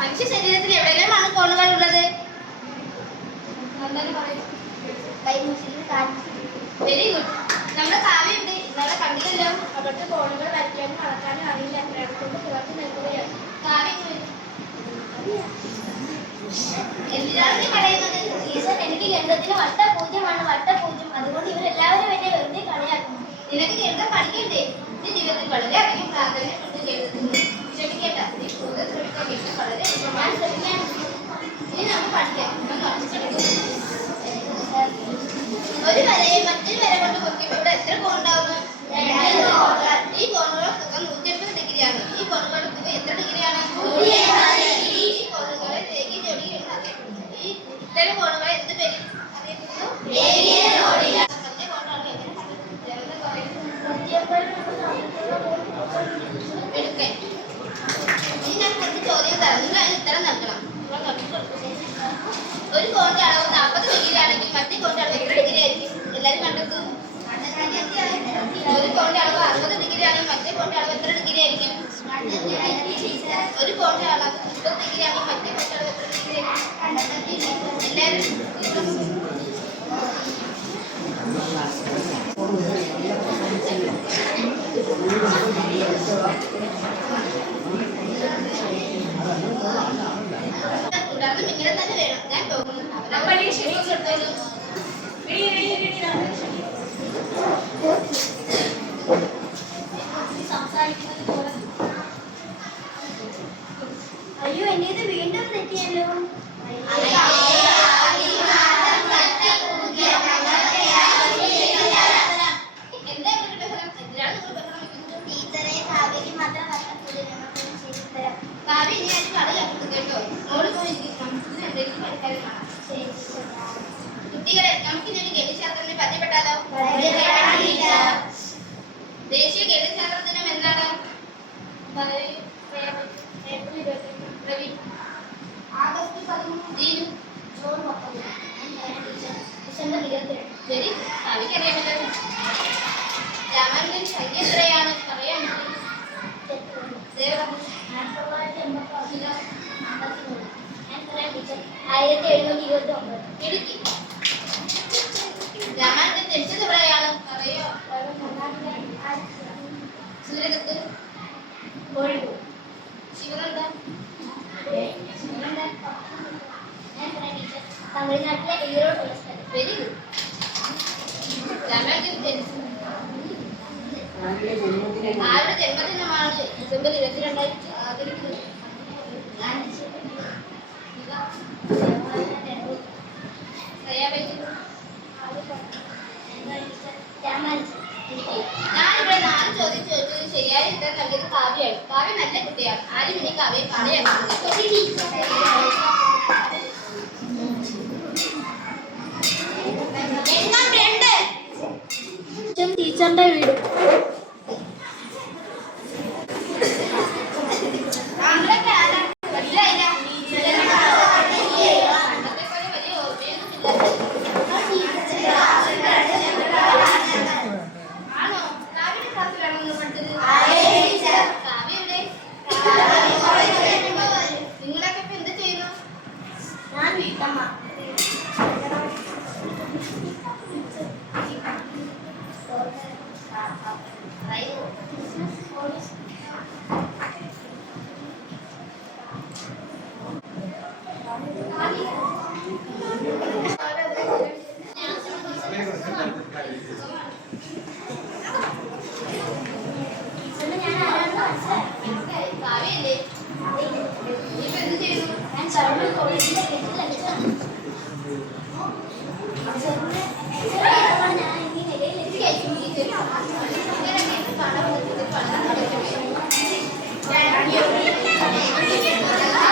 മനുഷ്യ ശരീരത്തിൽ എവിടെയെല്ലാമാണ് കോണുകൾ ഉള്ളത്? Very good. നമ്മുടെ കാവ്യുണ്ട്, ഇന്നലെ കണ്ടില്ലല്ലോ. അവർക്ക് കോണുകൾ വരയ്ക്കാനും അളക്കാനും അറിയില്ല. കൊണ്ട് പുറത്ത് നിൽക്കുകയാണ്. കാവ്യ എന്തിനാണ് പറയുന്നത്? ടീച്ചർ, എനിക്ക് ഗണിതത്തിന് വട്ടപൂജ്യമാണ് വട്ടപൂജ്യം. അതുകൊണ്ട് ഇവരെല്ലാവരും എന്നെ വെറുതെ കളിയാക്കുന്നു. നിനക്ക് ഗണിതം പഠിക്കണ്ടേ? നിന്റെ ജീവിതത്തിൽ വളരെയധികം പ്രാധാന്യമുണ്ട് ഗണിതത്തിന്. ക്ഷമിക്കേണ്ട, നീ കൂടുതൽ ശ്രമിക്കാൻ ഗണിതം വളരെ ഞാൻ ശ്രമിക്കാൻ. ഇനി നമുക്ക് പഠിക്കാം. ഒരു വരയെ മറ്റൊരു വര കൊണ്ട് മുറിക്കുമ്പോൾ ഇവിടെ എത്ര കോണുണ്ടാവുന്നു? ഈ കോണുകളുടെ തുക 180 ഡിഗ്രിയാണ്. ഈ കോണുകളുടെ തുക എത്ര ഡിഗ്രിയാണ്? ഈ കോണുകളെ രേഖ ജോഡി ഈ ഇത്തരം കോണുകളെ എന്ത് പേര് അറിയപ്പെടുന്നു? എടുക്കാൻ. ഇനി ഞാൻ കുറച്ച് ചോദ്യം തരാം, നിങ്ങൾ അതിന് ഉത്തരം നൽകണം. ഒരു കോണിന്റെ അളവ് 40 ഡിഗ്രി ആണെങ്കിൽ മറ്റേ കോണിന്റെ അളവ് എത്ര ഡിഗ്രി ആയിരിക്കും? എല്ലാവരും കണ്ടെത്തും. ഒരു കോണിന്റെ അളവ് 60 ഡിഗ്രി ആണെങ്കിൽ മറ്റേ കോണിന്റെ അളവ് എത്ര ഡിഗ്രി ആയിരിക്കും? ഒരു കോണിന്റെ അളവ് 30 ഡിഗ്രി ആണെങ്കിൽ മറ്റേ കോണിന്റെ അളവ് എത്ര ഡിഗ്രി ആയിരിക്കും? എല്ലാവരും തുടർന്നും ഇങ്ങനെ തന്നെ വേണം. ഞാൻ പോകുന്നു. അയ്യോ, എന്റേത് വീണ്ടും തെറ്റിയല്ലോ. കാവ്യ ഇനി ആരും കളയാക്കരുത് കേട്ടോ. മോള് പോയി കുട്ടികളെ, നമുക്കിന്നൊരു ഗണിതശാസ്ത്രജ്ഞനെ പരിചയപ്പെട്ടാലോ? ദേശീയ ഗണിതശാസ്ത്ര ദിനം എന്താണ്? August 13, June 30, December 22. ശരി, കാവ്യക്കറിയാമല്ലോ. രാമാനുജൻ സംഖ്യ എത്രയാണ്? പറയാൻ 1729. ഇടുക്കി. രാമാനുജൻ ജനിച്ചത് എവിടെയാണ്? പറയോ? സൂര്യകത്ത്. കോഴിക്കോട്. ശിവനന്ദ. തമിഴ്നാട്ടിലെ ഈറോഡ് ഉള്ള സ്ഥലം. Very good. രാമാനുജൻ ജനിച്ചത് ആരുടെ ജന്മദിനമാണ് ഡിസംബർ 22 ആചരിക്കുന്നത്? ഞാനിവിടെ 4 ചോദ്യം ചോദിച്ചത് ശരിയായ ഉത്തരം നൽകിയത് കാവ്യാണ്. കാവ്യ നല്ല കുട്ടിയാണ്. ആരും ഇനി കാവ്യെ ടീച്ചറിന്റെ വീട്. നിങ്ങളൊക്കെ ഇപ്പൊ എന്ത് ചെയ്യുന്നു? ഞാൻ വീട്ടമ്മ. Right.